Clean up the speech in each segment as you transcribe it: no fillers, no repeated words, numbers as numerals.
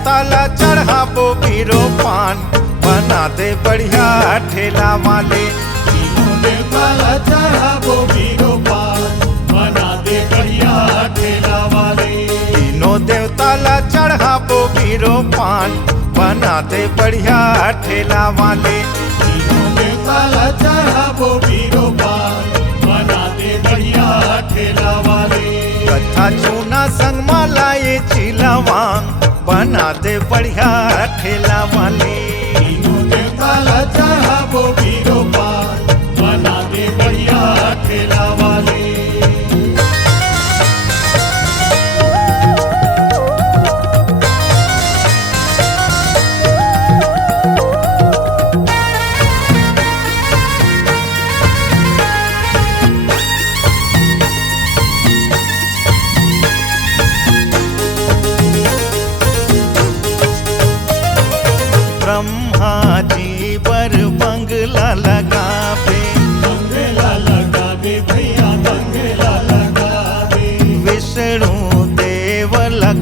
देवता ला चढ़ाबो बीरो पान, बना दे बढ़िया ठेला वाले। तीनों देवता ला चढ़ाबो बीरो पान, बना दे बढ़िया ठेला वाले। तीनों देवता ला चढ़ाबो बीरो पान, बना दे बढ़िया ठेला वाले। तीनों देवता ला चढ़ाबो बीरो पान, बना दे बढ़िया ठेला वाले। कथा चूना संग मालाए चिलवांग, बना दे बढ़िया ठेला वाले। तीनों देवता ला चढ़ाबो बीरो पान, बना दे बढ़िया ठेला वाले। ब्रह्मा जी बर बंगला लगावे, बंगला लगावे भैया बंगला लगावे। विष्णु देव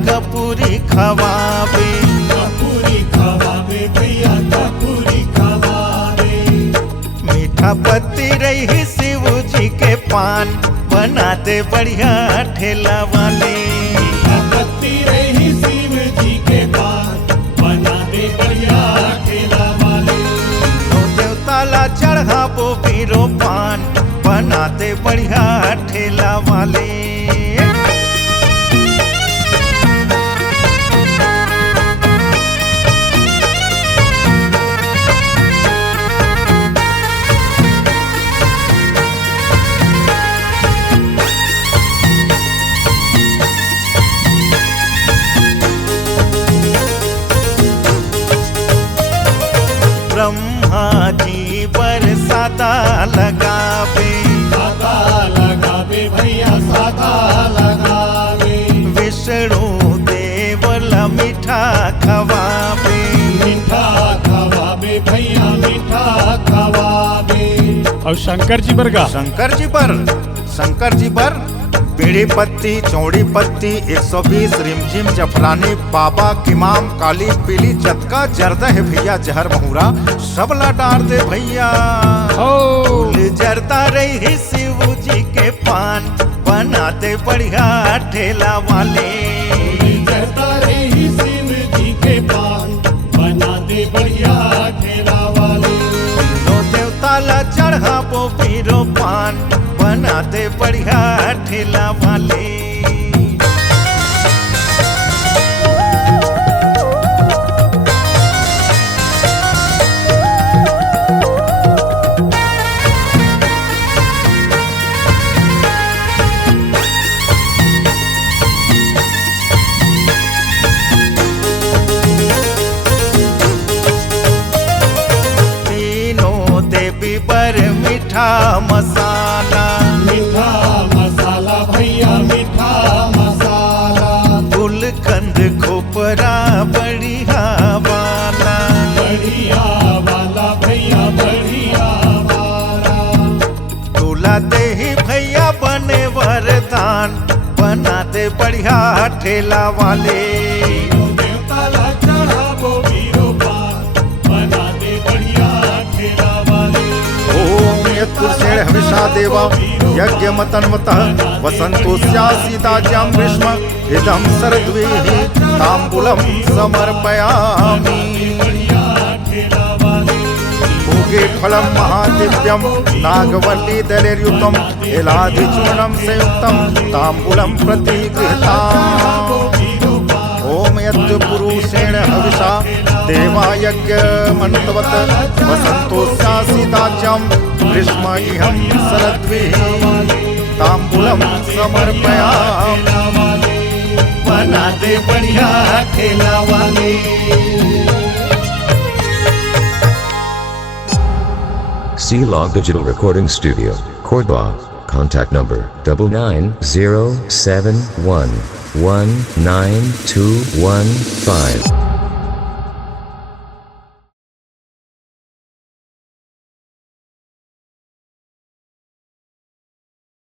कपूरी खवावे, कपूरी खवावे भैया कपूरी खवावे। मीठा पत्ती रही शिव जी के पान, बना दे बढ़िया ठेला वाले। पत्ती रही शिव जी के पान, बना दे बढ़िया ठेला वाले। तीनों देवता ला चढ़ाबो बीरो पान, बना दे बढ़िया ठेला वाले। ब्रह्मा जी बरसाता लगावे, सादा लगावे भैया सादा लगावे। विष्णु देव मीठा खवावे, मीठा खवावे भैया मीठा खवावे। और शंकर जी बरगा शंकर जी पर बीड़ी पत्ती चौड़ी पत्ती 120 रिमझिम जफरानी बाबा किमाम काली पीली चतका जर्दा है भैया जहर महूरा सब ला डार दे भैया। फूल जरदा रही शिव जी के पान, बना दे बढ़िया ठेला वाले। जरदा रही शिव जी के पान, बना दे बढ़िया ठेला वाले। तीनों देवता ला चढ़ाबो बीरो पान, बना दे बढ़िया ठेला वाले। तीनों देवी पर मीठा मसाला, मीठा मसाला भैया मीठा मसाला। गुलकंद खोपरा बढ़िया वाला, बढ़िया वाला भैया बढ़िया वाला। दूल्हा दे ही भैया बने वरदान, बना दे बढ़िया ठेला वाले। तीनों देवता ला चढ़ाबो बीरो पान, बना दे बढ़िया ठेला वाले। ओम यत्पुरुषेण हविषा देवा यज्ञ मतन्वतः वसन्तोऽस्यासीताज्यां ग्रीष्म इदं शरद्भिः ताम्बूलं समर्पयामि। भोगे फलं महादिव्यं नागवल्ली दलैर्युक्तं एलाधिचूर्णं संयुक्तं ताम्बूलं प्रतिगृह्णात्। ओम यत्पुरुषेण हविषा देवा यज्ञमन्तवत् वसन्तोऽस्यासीताज्यां ग्रीष्म इहं शरद्भिः ताम्बूलं समर्पयामि। बना दे बढ़िया ठेला वाले। C-Log Digital Recording Studio, Cordoba. Contact number 9907119215.